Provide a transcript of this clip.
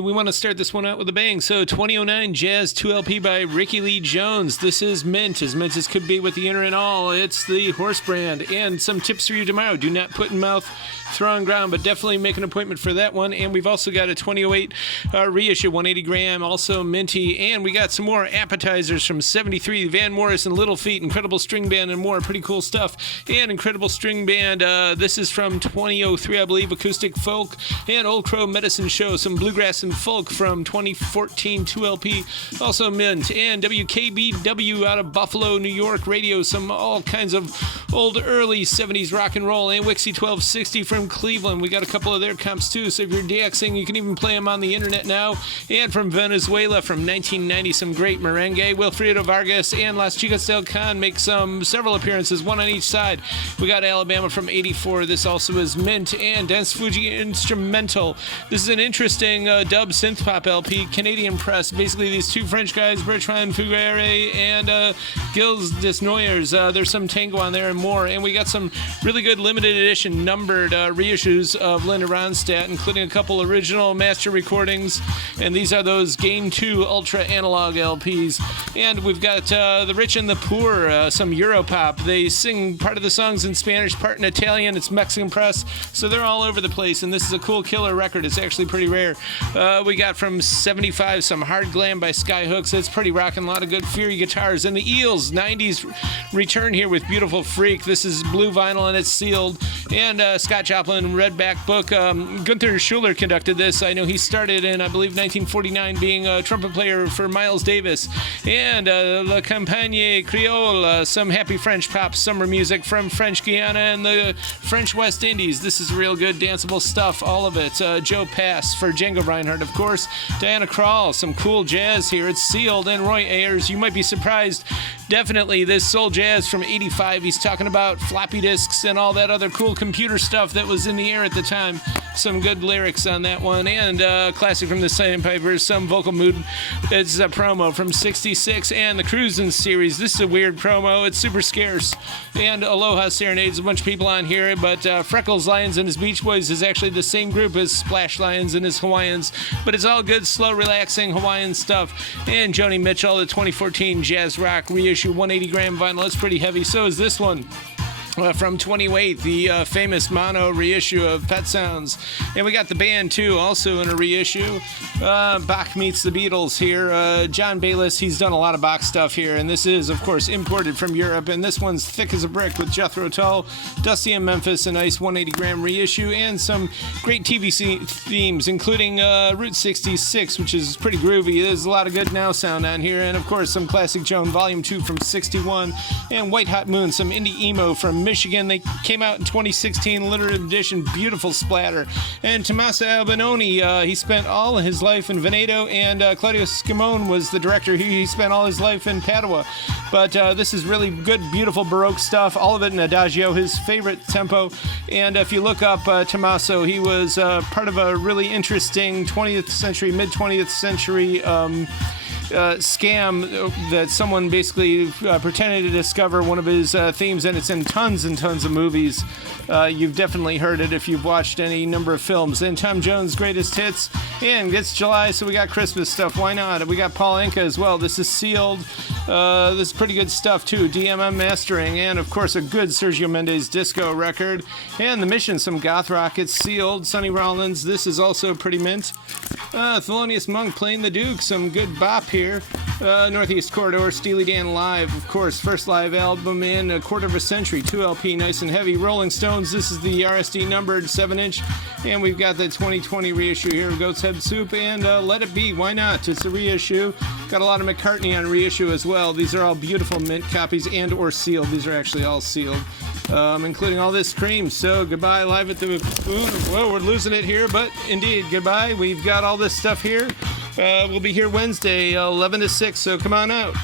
We want to start this one out with a bang. So 2009 Jazz 2LP by Ricky Lee Jones. This is mint as could be with the inner and all. It's the Horse brand. And some tips for you tomorrow. Do not put in mouth, throw on ground, but definitely make an appointment for that one. And we've also got a 2008 reissue, 180 gram, also minty. And we got some more appetizers from 73, Van Morris and Little Feat, Incredible String Band and more. Pretty cool stuff. And Incredible String Band, this is from 2003, I believe, Acoustic Folk. And Old Crow Medicine Show, some bluegrass and folk from 2014 2LP, also mint. And WKBW out of Buffalo, New York radio, some all kinds of old early 70s rock and roll. And Wixie 1260 from Cleveland, we got a couple of their comps too, so if you're DXing you can even play them on the internet now. And from Venezuela from 1990, some great merengue. Wilfredo Vargas and Las Chicas del Can make several appearances, one on each side. We got Alabama from 84, this also is mint. And Dance Fuji Instrumental, this is an interesting dub synth pop LP, Canadian press. Basically these two French guys, Bertrand Fugere and Gilles Desnoyers. There's some tango on there and more. And we got some really good limited edition numbered reissues of Linda Ronstadt, including a couple original master recordings. And these are those Gain 2 Ultra Analog LPs. And we've got The Rich and the Poor, some Europop. They sing part of the songs in Spanish, part in Italian. It's Mexican press, so they're all over the place. And this is a cool killer record. It's actually pretty rare. We got from 75 some Hard Glam by Skyhooks. It's pretty rockin', a lot of good Fury guitars. And the Eels 90s return here with Beautiful Freak. This is blue vinyl and it's sealed. And Scott Joplin Redback book. Gunther Schuller conducted this. I know he started in, I believe, 1949 being a trumpet player for Miles Davis. And La Campagne Creole, some happy French pop summer music from French Guiana and the French West Indies. This is real good danceable stuff, all of it. Joe Pass for Django Reinhardt, of course. Diana Krall, some cool jazz here. It's sealed. And Roy Ayers, you might be surprised. Definitely this soul jazz from 85. He's talking about floppy disks and all that other cool computer stuff that was in the air at the time. Some good lyrics on that one. And classic from the Sandpipers, some vocal mood. It's a promo from 66 and the Cruisin' series. This is a weird promo. It's super scarce. And Aloha Serenades, a bunch of people on here. But Freckles Lions and his Beach Boys is actually the same group as Splash Lions and his Hawaiians. But it's all good, slow, relaxing Hawaiian stuff. And Joni Mitchell, the 2014 Jazz Rock reissue 180 gram vinyl. It's pretty heavy. So is this one. From 28, the famous mono reissue of Pet Sounds. And we got the band, too, also in a reissue. Bach meets the Beatles here. John Bayless, he's done a lot of Bach stuff here. And this is, of course, imported from Europe. And this one's thick as a brick with Jethro Tull, Dusty in Memphis, a nice 180-gram reissue. And some great TV themes, including Route 66, which is pretty groovy. There's a lot of good now sound on here. And, of course, some Classic Joan Volume 2 from 61. And White Hot Moon, some indie emo from Michigan. They came out in 2016, limited edition, beautiful splatter. And Tommaso Albinoni, he spent all his life in Veneto, and Claudio Scimone was the director. He spent all his life in Padua. But this is really good, beautiful Baroque stuff, all of it in Adagio, his favorite tempo. And if you look up Tommaso, he was part of a really interesting 20th century, mid-20th century scam that someone basically pretended to discover one of his themes, and it's in tons and tons of movies. You've definitely heard it if you've watched any number of films. And Tom Jones' greatest hits, and it's July, so we got Christmas stuff. Why not? We got Paul Anka as well. This is sealed. This is pretty good stuff too. DMM mastering, and of course a good Sergio Mendes disco record. And The Mission, some goth rock. It's sealed. Sonny Rollins. This is also pretty mint. Thelonious Monk playing the Duke. Some good bop here. Northeast Corridor, Steely Dan live, of course. First live album in a quarter of a century. 2LP, nice and heavy. Rolling Stones. This is the RSD numbered 7-inch. And we've got the 2020 reissue here of Goat's Head Soup. And Let It Be. Why not? It's a reissue. Got a lot of McCartney on reissue as well. These are all beautiful mint copies and or sealed. These are actually all sealed. Including all this cream. So goodbye live at the... Whoa, we're losing it here, but indeed, goodbye. We've got all this stuff here. We'll be here Wednesday, 11 to 6, so come on out.